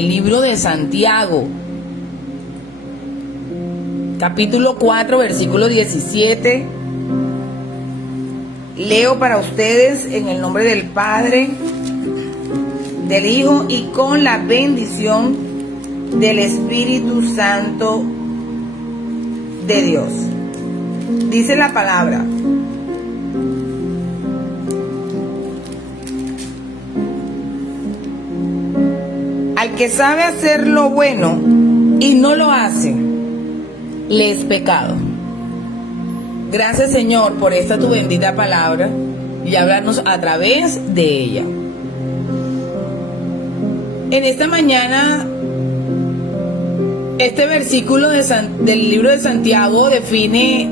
El libro de Santiago, capítulo 4, versículo 17. Leo para ustedes en el nombre del Padre, del Hijo y con la bendición del Espíritu Santo de Dios. Dice la palabra: al que sabe hacer lo bueno y no lo hace, le es pecado. Gracias, Señor, por esta tu bendita palabra y hablarnos a través de ella. En esta mañana, este versículo del libro de Santiago define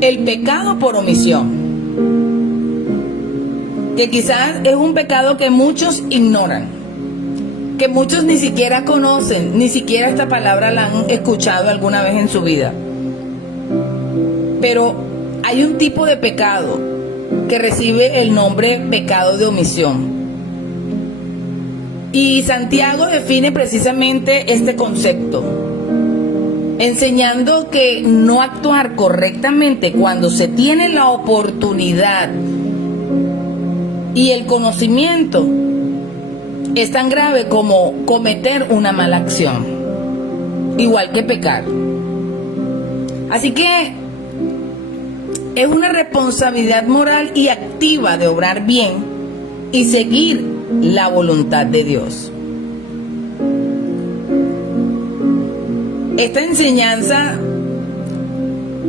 el pecado por omisión, que quizás es un pecado que muchos ignoran, que muchos ni siquiera conocen, ni siquiera esta palabra la han escuchado alguna vez en su vida. Pero hay un tipo de pecado que recibe el nombre pecado de omisión. Y Santiago define precisamente este concepto, enseñando que no actuar correctamente cuando se tiene la oportunidad y el conocimiento es tan grave como cometer una mala acción, igual que pecar. Así que es una responsabilidad moral y activa de obrar bien y seguir la voluntad de Dios. Esta enseñanza,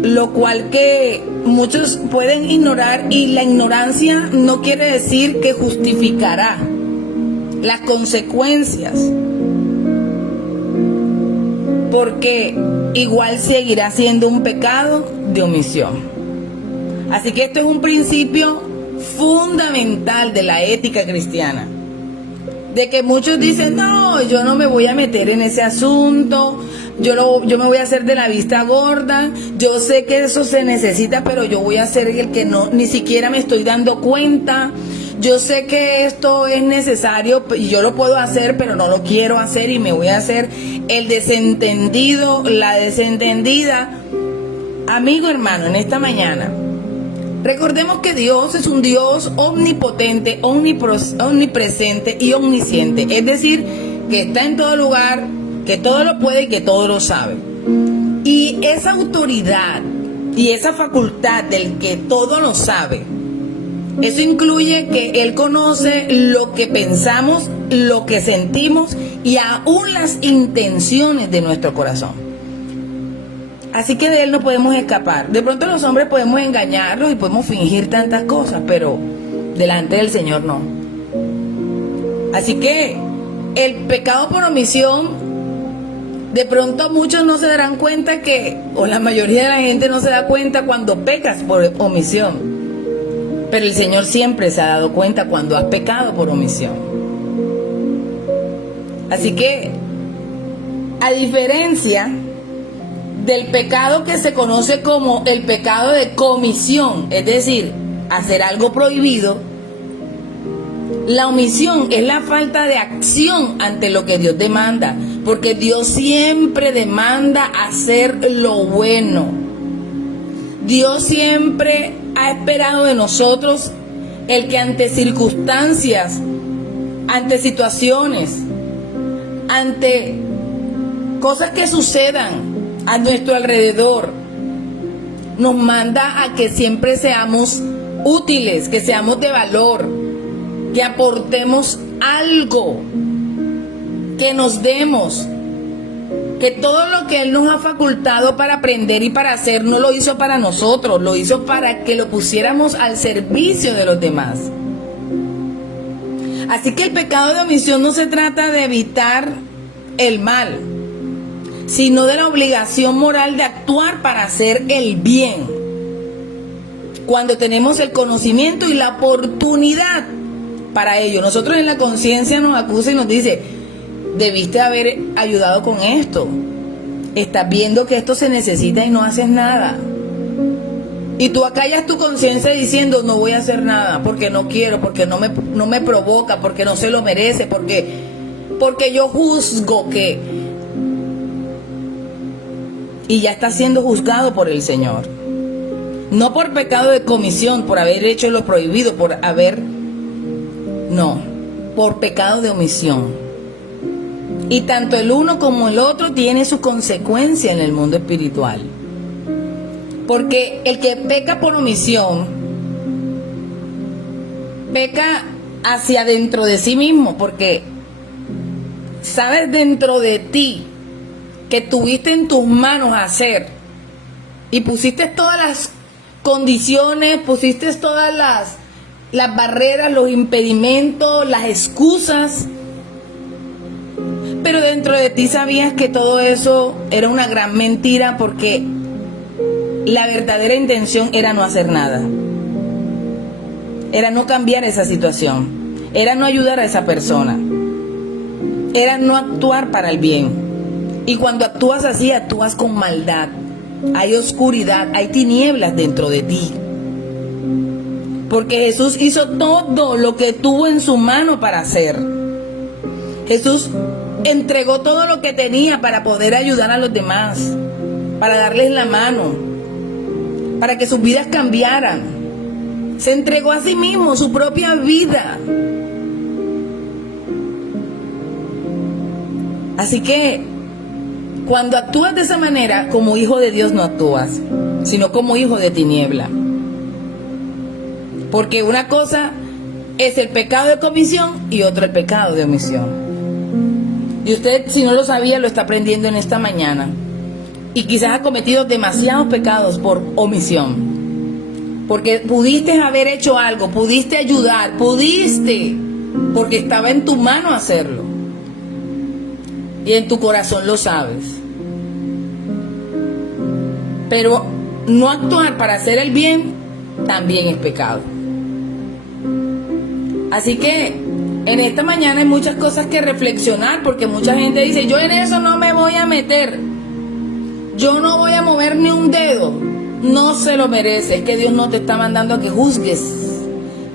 lo cual que muchos pueden ignorar, y la ignorancia no quiere decir que justificará las consecuencias, porque igual seguirá siendo un pecado de omisión. Así que esto es un principio fundamental de la ética cristiana, de que muchos dicen: no, yo no me voy a meter en ese asunto, yo me voy a hacer de la vista gorda, yo sé que eso se necesita, pero yo voy a ser el que no, ni siquiera me estoy dando cuenta. Yo sé que esto es necesario y yo lo puedo hacer, pero no lo quiero hacer y me voy a hacer el desentendido, la desentendida. Amigo, hermano, en esta mañana, recordemos que Dios es un Dios omnipotente, omnipresente y omnisciente. Es decir, que está en todo lugar, que todo lo puede y que todo lo sabe. Y esa autoridad y esa facultad del que todo lo sabe, eso incluye que Él conoce lo que pensamos, lo que sentimos y aún las intenciones de nuestro corazón. Así que de Él no podemos escapar. De pronto los hombres podemos engañarlos y podemos fingir tantas cosas, pero delante del Señor no. Así que el pecado por omisión, de pronto muchos no se darán cuenta que, o la mayoría de la gente no se da cuenta cuando pecas por omisión. Pero el Señor siempre se ha dado cuenta cuando has pecado por omisión. Así que, a diferencia del pecado que se conoce como el pecado de comisión, es decir, hacer algo prohibido, la omisión es la falta de acción ante lo que Dios demanda, porque Dios siempre demanda hacer lo bueno. Dios siempre ha esperado de nosotros el que ante circunstancias, ante situaciones, ante cosas que sucedan a nuestro alrededor, nos manda a que siempre seamos útiles, que seamos de valor, que aportemos algo, que nos demos, que todo lo que Él nos ha facultado para aprender y para hacer no lo hizo para nosotros, lo hizo para que lo pusiéramos al servicio de los demás. Así que el pecado de omisión no se trata de evitar el mal, sino de la obligación moral de actuar para hacer el bien, cuando tenemos el conocimiento y la oportunidad para ello. Nosotros en la conciencia nos acusa y nos dice: debiste haber ayudado con esto, estás viendo que esto se necesita y no haces nada. Y tú acallas tu conciencia diciendo: no voy a hacer nada porque no quiero, porque no me provoca, porque no se lo merece, porque porque yo juzgo que... Y ya está siendo juzgado por el Señor. No por pecado de comisión, por haber hecho lo prohibido, por haber... No, por pecado de omisión. Y tanto el uno como el otro tiene su consecuencia en el mundo espiritual. Porque el que peca por omisión, peca hacia dentro de sí mismo, porque sabes dentro de ti que tuviste en tus manos hacer y pusiste todas las condiciones, pusiste todas las barreras, los impedimentos, las excusas, pero dentro de ti sabías que todo eso era una gran mentira, porque la verdadera intención era no hacer nada, era no cambiar esa situación, era no ayudar a esa persona, era no actuar para el bien. Y cuando actúas así, actúas con maldad. Hay oscuridad, hay tinieblas dentro de ti. Porque Jesús hizo todo lo que tuvo en su mano para hacer. Jesús entregó todo lo que tenía para poder ayudar a los demás, para darles la mano, para que sus vidas cambiaran. Se entregó a sí mismo, su propia vida. Así que cuando actúas de esa manera, como hijo de Dios no actúas, sino como hijo de tiniebla. Porque una cosa es el pecado de comisión y otra el pecado de omisión. Y usted, si no lo sabía, lo está aprendiendo en esta mañana. Y quizás ha cometido demasiados pecados por omisión. Porque pudiste haber hecho algo, pudiste ayudar, porque estaba en tu mano hacerlo. Y en tu corazón lo sabes. Pero no actuar para hacer el bien también es pecado. Así que en esta mañana hay muchas cosas que reflexionar, porque mucha gente dice: yo en eso no me voy a meter, yo no voy a mover ni un dedo. No se lo merece. Es que Dios no te está mandando a que juzgues,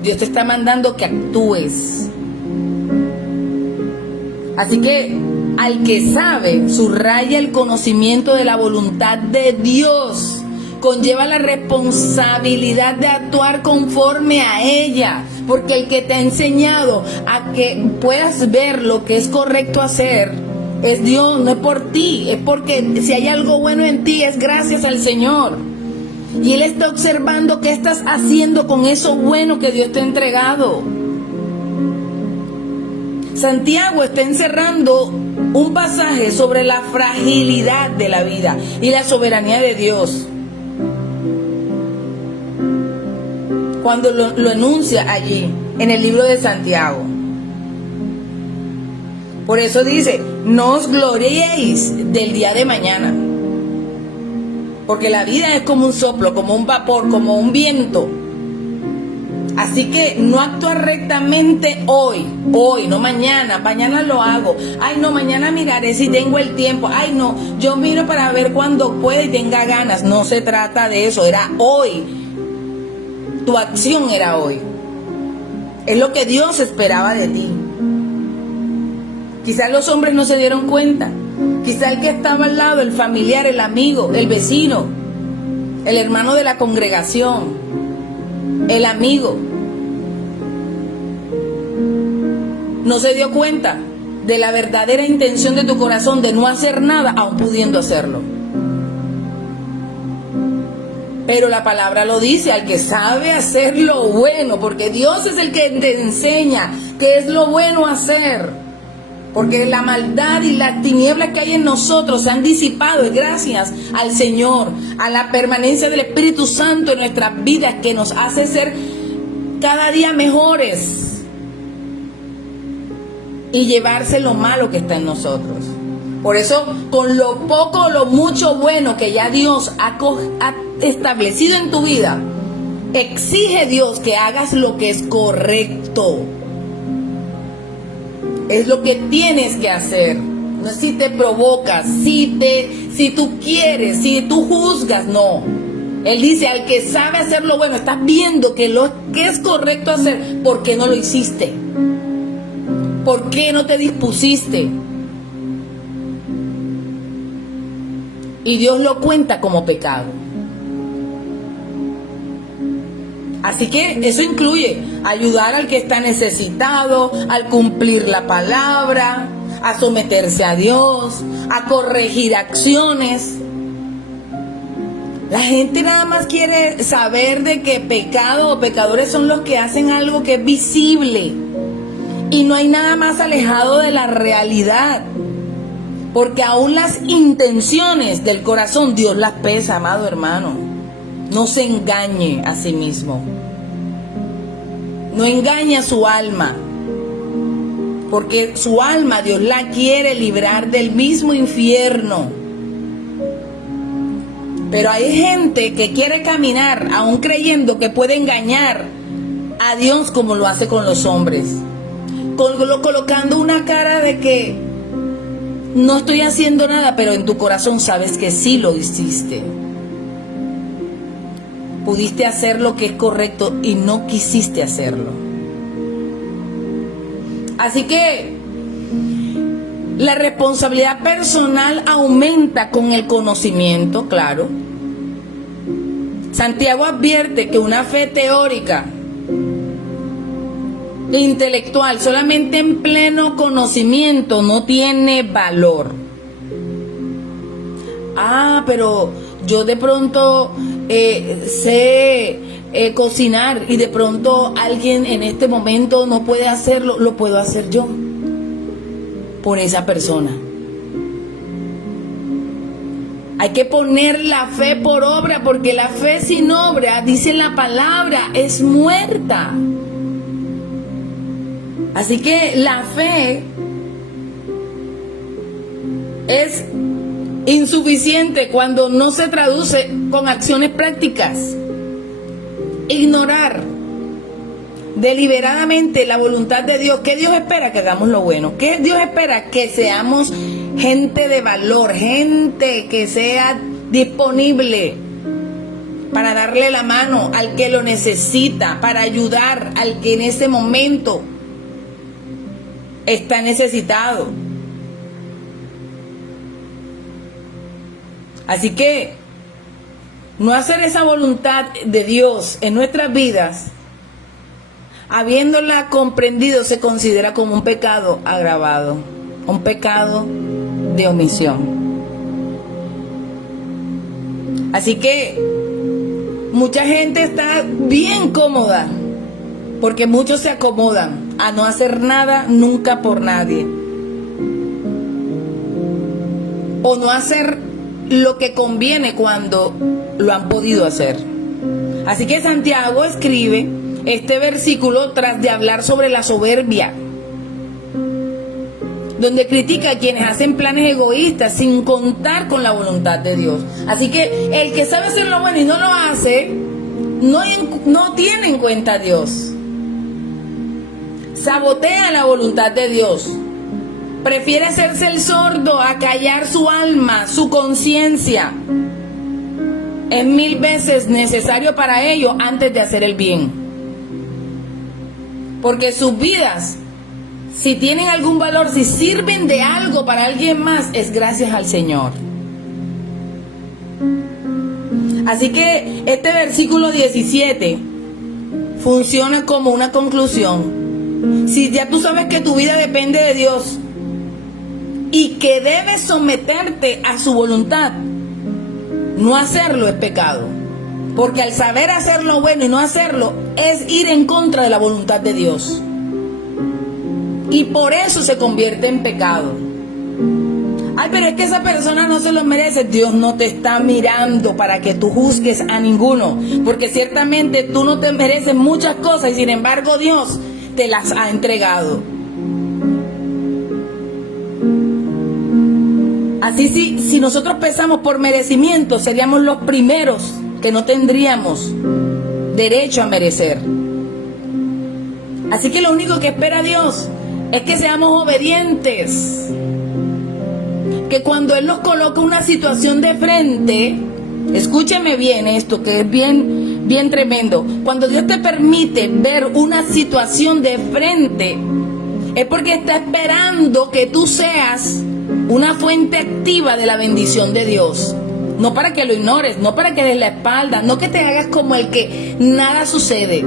Dios te está mandando a que actúes. Así que al que sabe, subraya el conocimiento de la voluntad de Dios, conlleva la responsabilidad de actuar conforme a ella, porque el que te ha enseñado a que puedas ver lo que es correcto hacer es Dios, no es por ti, es porque si hay algo bueno en ti es gracias al Señor. Y Él está observando qué estás haciendo con eso bueno que Dios te ha entregado. Santiago está encerrando un pasaje sobre la fragilidad de la vida y la soberanía de Dios, cuando lo enuncia allí en el libro de Santiago. Por eso dice: no os gloriéis del día de mañana, porque la vida es como un soplo, como un vapor, como un viento. Así que no actuar rectamente hoy, no mañana lo hago. Ay, no, mañana miraré si tengo el tiempo. Ay, no, yo miro para ver cuando pueda y tenga ganas. No se trata de eso, era hoy. Tu acción era hoy. Es lo que Dios esperaba de ti. Quizás los hombres no se dieron cuenta. Quizás el que estaba al lado, el familiar, el amigo, el vecino, el hermano de la congregación, el amigo, no se dio cuenta de la verdadera intención de tu corazón de no hacer nada, aun pudiendo hacerlo. Pero la palabra lo dice: al que sabe hacer lo bueno, porque Dios es el que te enseña qué es lo bueno hacer. Porque la maldad y las tinieblas que hay en nosotros se han disipado, y gracias al Señor, a la permanencia del Espíritu Santo en nuestras vidas, que nos hace ser cada día mejores y llevarse lo malo que está en nosotros. Por eso, con lo poco o lo mucho bueno que ya Dios ha establecido en tu vida, exige Dios que hagas lo que es correcto. Es lo que tienes que hacer. No es si te provocas, si tú quieres, si tú juzgas, no. Él dice: al que sabe hacer lo bueno. Estás viendo que lo que es correcto hacer, ¿por qué no lo hiciste? ¿Por qué no te dispusiste? Y Dios lo cuenta como pecado. Así que eso incluye ayudar al que está necesitado, al cumplir la palabra, a someterse a Dios, a corregir acciones. La gente nada más quiere saber de que pecado o pecadores son los que hacen algo que es visible. Y no hay nada más alejado de la realidad. Porque aún las intenciones del corazón Dios las pesa, amado hermano. No se engañe a sí mismo. No engañe a su alma. Porque su alma Dios la quiere librar del mismo infierno. Pero hay gente que quiere caminar aún creyendo que puede engañar a Dios como lo hace con los hombres. Colocando una cara de que no estoy haciendo nada, pero en tu corazón sabes que sí lo hiciste. Pudiste hacer lo que es correcto y no quisiste hacerlo. Así que la responsabilidad personal aumenta con el conocimiento, claro. Santiago advierte que una fe teórica e intelectual solamente en pleno conocimiento no tiene valor. Pero yo de pronto sé cocinar y de pronto alguien en este momento no puede hacerlo, lo puedo hacer yo por esa persona. Hay que poner la fe por obra, porque la fe sin obra, dice la palabra, es muerta. Así que la fe es insuficiente cuando no se traduce con acciones prácticas. Ignorar deliberadamente la voluntad de Dios. ¿Qué Dios espera? Que hagamos lo bueno. ¿Qué Dios espera? Que seamos gente de valor, gente que sea disponible para darle la mano al que lo necesita, para ayudar al que en ese momento está necesitado. Así que no hacer esa voluntad de Dios en nuestras vidas, habiéndola comprendido, se considera como un pecado agravado, un pecado de omisión. Así que mucha gente está bien cómoda, porque muchos se acomodan a no hacer nada nunca por nadie, o no hacer lo que conviene cuando lo han podido hacer. Así que Santiago escribe este versículo tras de hablar sobre la soberbia, donde critica a quienes hacen planes egoístas sin contar con la voluntad de Dios. Así que el que sabe hacer lo bueno y no lo hace, no tiene en cuenta a Dios. Sabotea la voluntad de Dios. Prefiere hacerse el sordo a callar su alma, su conciencia. Es 1000 veces necesario para ello antes de hacer el bien. Porque sus vidas, si tienen algún valor, si sirven de algo para alguien más, es gracias al Señor. Así que este versículo 17 funciona como una conclusión. Si ya tú sabes que tu vida depende de Dios y que debes someterte a su voluntad, no hacerlo es pecado. Porque al saber hacer lo bueno y no hacerlo es ir en contra de la voluntad de Dios. Y por eso se convierte en pecado. Pero es que esa persona no se lo merece. Dios no te está mirando para que tú juzgues a ninguno. Porque ciertamente tú no te mereces muchas cosas y sin embargo Dios te las ha entregado. Así si nosotros pensamos por merecimiento, seríamos los primeros que no tendríamos derecho a merecer. Así que lo único que espera Dios es que seamos obedientes. Que cuando Él nos coloca una situación de frente, escúcheme bien esto, que es bien tremendo. Cuando Dios te permite ver una situación de frente Es porque está esperando que tú seas una fuente activa de la bendición de Dios. No para que lo ignores, no para que des la espalda, no que te hagas como el que nada sucede.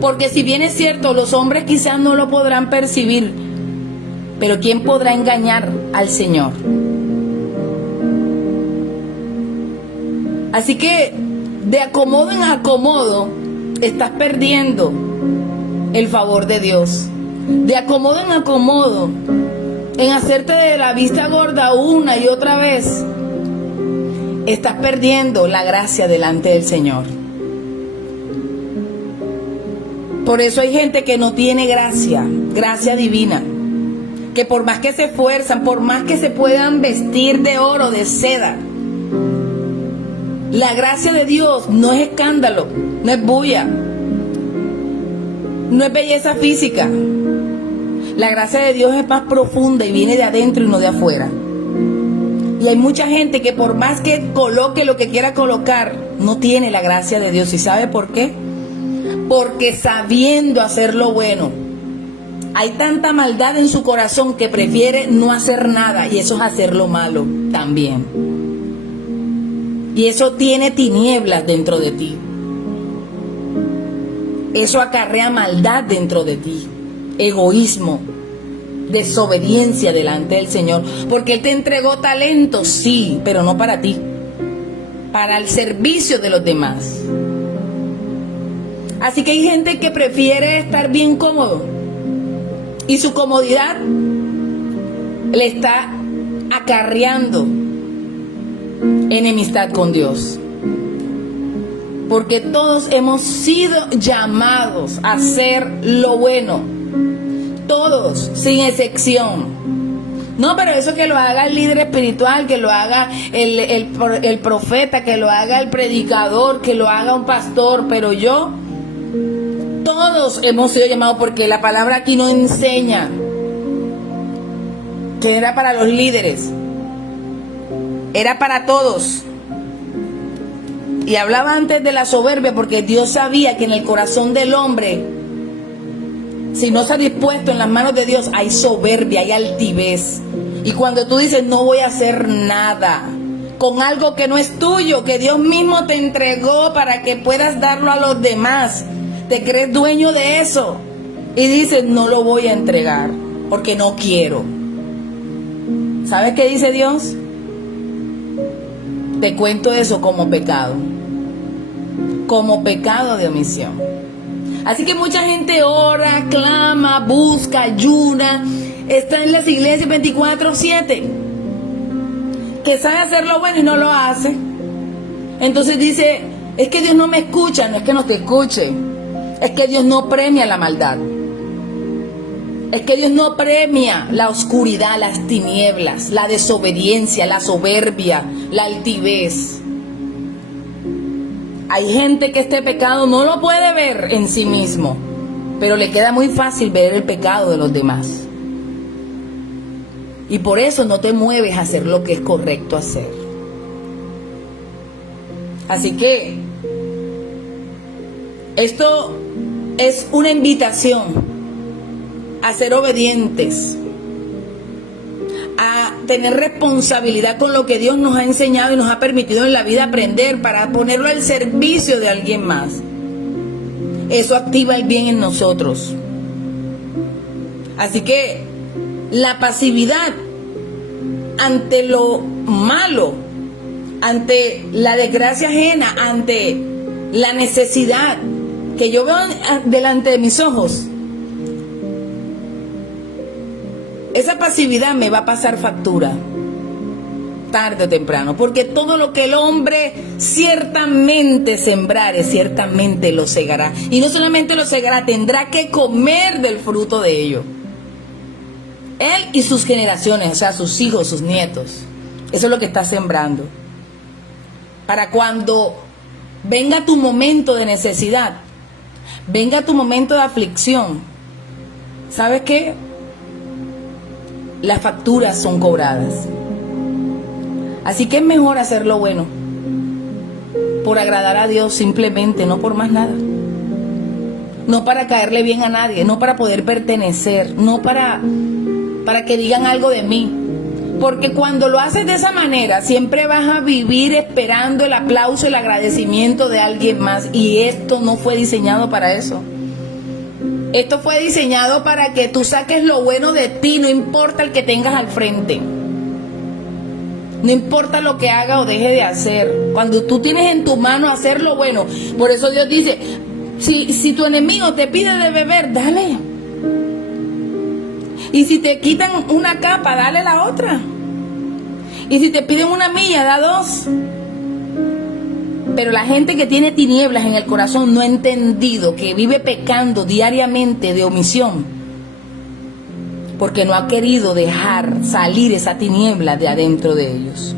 Porque si bien es cierto, los hombres quizás no lo podrán percibir, pero ¿quién podrá engañar al Señor? Así que de acomodo en acomodo estás perdiendo el favor de Dios. De acomodo en acomodo, en hacerte de la vista gorda una y otra vez, estás perdiendo la gracia delante del Señor. Por eso hay gente que no tiene gracia, gracia divina, que por más que se esfuerzan, por más que se puedan vestir de oro, de seda, la gracia de Dios no es escándalo, no es bulla, no es belleza física. La gracia de Dios es más profunda y viene de adentro y no de afuera. Y hay mucha gente que por más que coloque lo que quiera colocar, no tiene la gracia de Dios. ¿Y sabe por qué? Porque sabiendo hacer lo bueno, hay tanta maldad en su corazón que prefiere no hacer nada, y eso es hacer lo malo también. Y eso tiene tinieblas dentro de ti. Eso acarrea maldad dentro de ti, egoísmo, desobediencia delante del Señor, porque Él te entregó talentos, sí, pero no para ti, para el servicio de los demás. Así que hay gente que prefiere estar bien cómodo y su comodidad le está acarreando enemistad con Dios. Porque todos hemos sido llamados a hacer lo bueno. Todos, sin excepción. No, pero eso que lo haga el líder espiritual, que lo haga el profeta, que lo haga el predicador, que lo haga un pastor, pero yo... Todos hemos sido llamados, porque la palabra aquí no enseña que era para los líderes. Era para todos. Y hablaba antes de la soberbia, porque Dios sabía que en el corazón del hombre, si no está dispuesto en las manos de Dios, hay soberbia, hay altivez. Y cuando tú dices, no voy a hacer nada con algo que no es tuyo, que Dios mismo te entregó para que puedas darlo a los demás, te crees dueño de eso y dices, no lo voy a entregar porque no quiero. ¿Sabes qué dice Dios? Te cuento eso como pecado de omisión. Así que mucha gente ora, clama, busca, ayuna, está en las iglesias 24/7, que sabe hacer lo bueno y no lo hace. Entonces dice, es que Dios no me escucha. No es que no te escuche, es que Dios no premia la maldad. Es que Dios no premia la oscuridad, las tinieblas, la desobediencia, la soberbia, la altivez. Hay gente que este pecado no lo puede ver en sí mismo, pero le queda muy fácil ver el pecado de los demás. Y por eso no te mueves a hacer lo que es correcto hacer. Así que esto es una invitación a ser obedientes, a tener responsabilidad con lo que Dios nos ha enseñado y nos ha permitido en la vida aprender, para ponerlo al servicio de alguien más. Eso activa el bien en nosotros. Así que la pasividad ante lo malo, ante la desgracia ajena, ante la necesidad que yo veo delante de mis ojos, esa pasividad me va a pasar factura tarde o temprano, porque todo lo que el hombre ciertamente sembrare, ciertamente lo segará. Y no solamente lo segará, tendrá que comer del fruto de ello. Él y sus generaciones, o sea, sus hijos, sus nietos. Eso es lo que está sembrando. Para cuando venga tu momento de necesidad, venga tu momento de aflicción, ¿sabes qué? Las facturas son cobradas. Así que es mejor hacer lo bueno por agradar a Dios simplemente, no por más nada. no para caerle bien a nadie, no para poder pertenecer, no para que digan algo de mí. Porque cuando lo haces de esa manera, siempre vas a vivir esperando el aplauso y el agradecimiento de alguien más. Y esto no fue diseñado para eso. Esto fue diseñado para que tú saques lo bueno de ti, no importa el que tengas al frente. No importa lo que haga o deje de hacer. Cuando tú tienes en tu mano hacer lo bueno. Por eso Dios dice, si tu enemigo te pide de beber, dale. Y si te quitan una capa, dale la otra. Y si te piden una milla, da dos. Pero la gente que tiene tinieblas en el corazón no ha entendido que vive pecando diariamente de omisión, porque no ha querido dejar salir esa tiniebla de adentro de ellos.